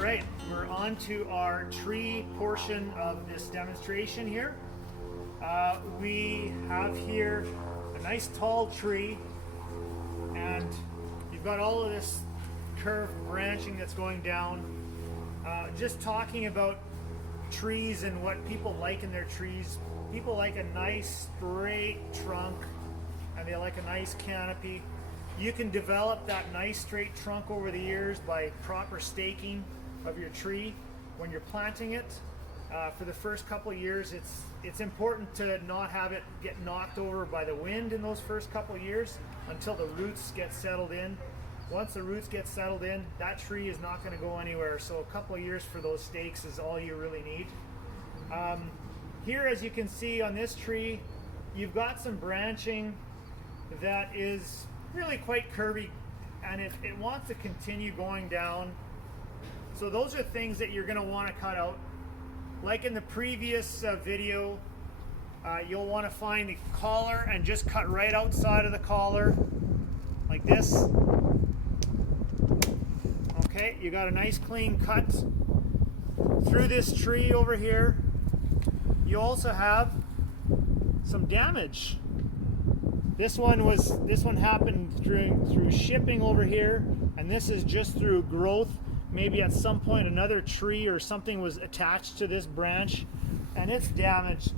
right, we're on to our tree portion of this demonstration here. We have here a nice tall tree, and you've got all of this curved branching that's going down. Just talking about trees and what people like in their trees. People like a nice straight trunk, and they like a nice canopy. You can develop that nice straight trunk over the years by proper staking of your tree when you're planting it. For the first couple of years, it's important to not have it get knocked over by the wind in those first couple of years until the roots get settled in. Once the roots get settled in, that tree is not going to go anywhere. So a couple of years for those stakes is all you really need. Here, as you can see on this tree, you've got some branching that is really quite curvy, and it wants to continue going down. So those are things that you're going to want to cut out. Like in the previous video, you'll want to find the collar and just cut right outside of the collar like this. Okay, you got a nice clean cut through this tree over here. You also have some damage. This one happened through shipping over here, and this is just through growth. Maybe at some point another tree or something was attached to this branch and it's damaged.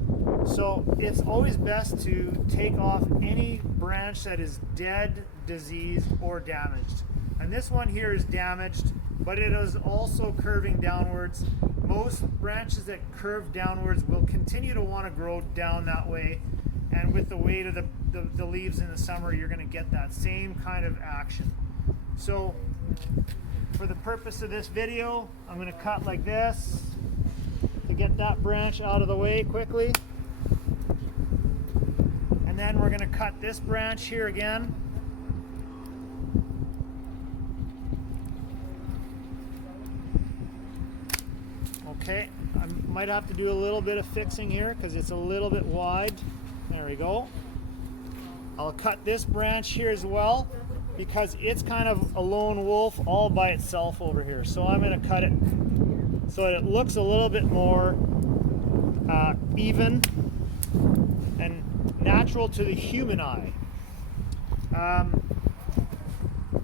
So it's always best to take off any branch that is dead, diseased, or damaged. And this one here is damaged, but it is also curving downwards. Most branches that curve downwards will continue to want to grow down that way, and with the weight of the leaves in the summer, you're going to get that same kind of action. So for the purpose of this video, I'm going to cut like this to get that branch out of the way quickly. And then we're going to cut this branch here again. Okay, I might have to do a little bit of fixing here because it's a little bit wide. There we go. I'll cut this branch here as well, because it's kind of a lone wolf all by itself over here. So I'm going to cut it so that it looks a little bit more even and natural to the human eye.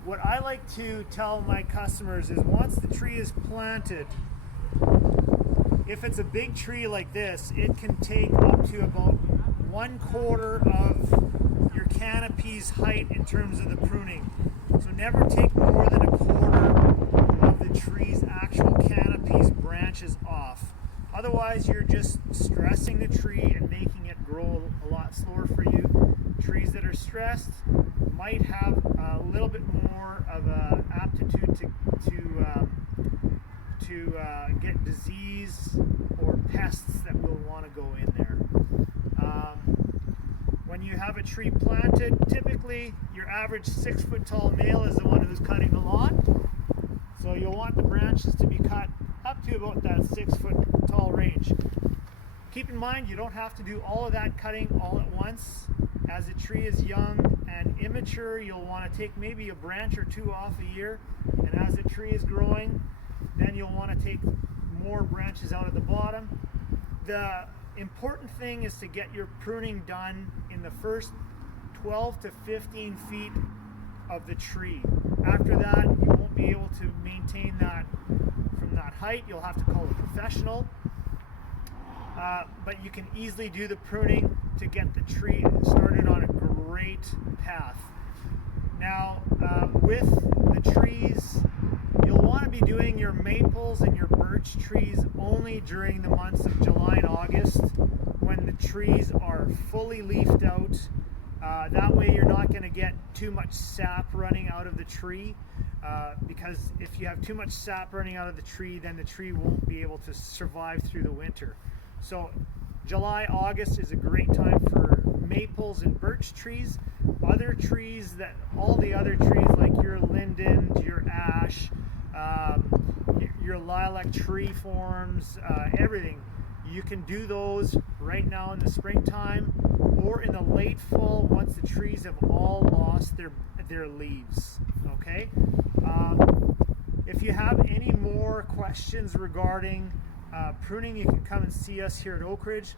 What I like to tell my customers is once the tree is planted, if it's a big tree like this, it can take up to about 1/4 of your canopy's height in terms of the pruning. So never take more than 1/4 of the tree's actual canopy's branches off. Otherwise, you're just stressing the tree and making it grow a lot slower for you. Trees that are stressed might have a little bit more of an aptitude to get disease or pests that will want to go in there. When you have a tree planted, typically your average 6-foot tall male is the one who's cutting the lawn. So you'll want the branches to be cut up to about that 6-foot tall range. Keep in mind, you don't have to do all of that cutting all at once. As the tree is young and immature, you'll want to take maybe a branch or two off a year. And as the tree is growing, then you'll want to take more branches out at the bottom. The important thing is to get your pruning done in the first 12 to 15 feet of the tree. After that, you won't be able to maintain that from that height. You'll have to call a professional. But you can easily do the pruning to get the tree started on a great path. Now, with the trees, you'll want to be doing your maples and your birch trees only during the months of July and August, when the trees are fully leafed out. That way you're not going to get too much sap running out of the tree, because if you have too much sap running out of the tree, then the tree won't be able to survive through the winter. So July, August is a great time for maples and birch trees. Other trees, all the other trees like your linden, your ash, your lilac tree forms, everything, you can do those right now in the springtime or in the late fall once the trees have all lost their leaves. Okay. If you have any more questions questions regarding pruning, you can come and see us here at Oak Ridge.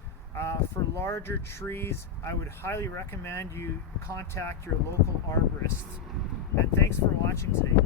For larger trees, I would highly recommend you contact your local arborist. And thanks for watching today.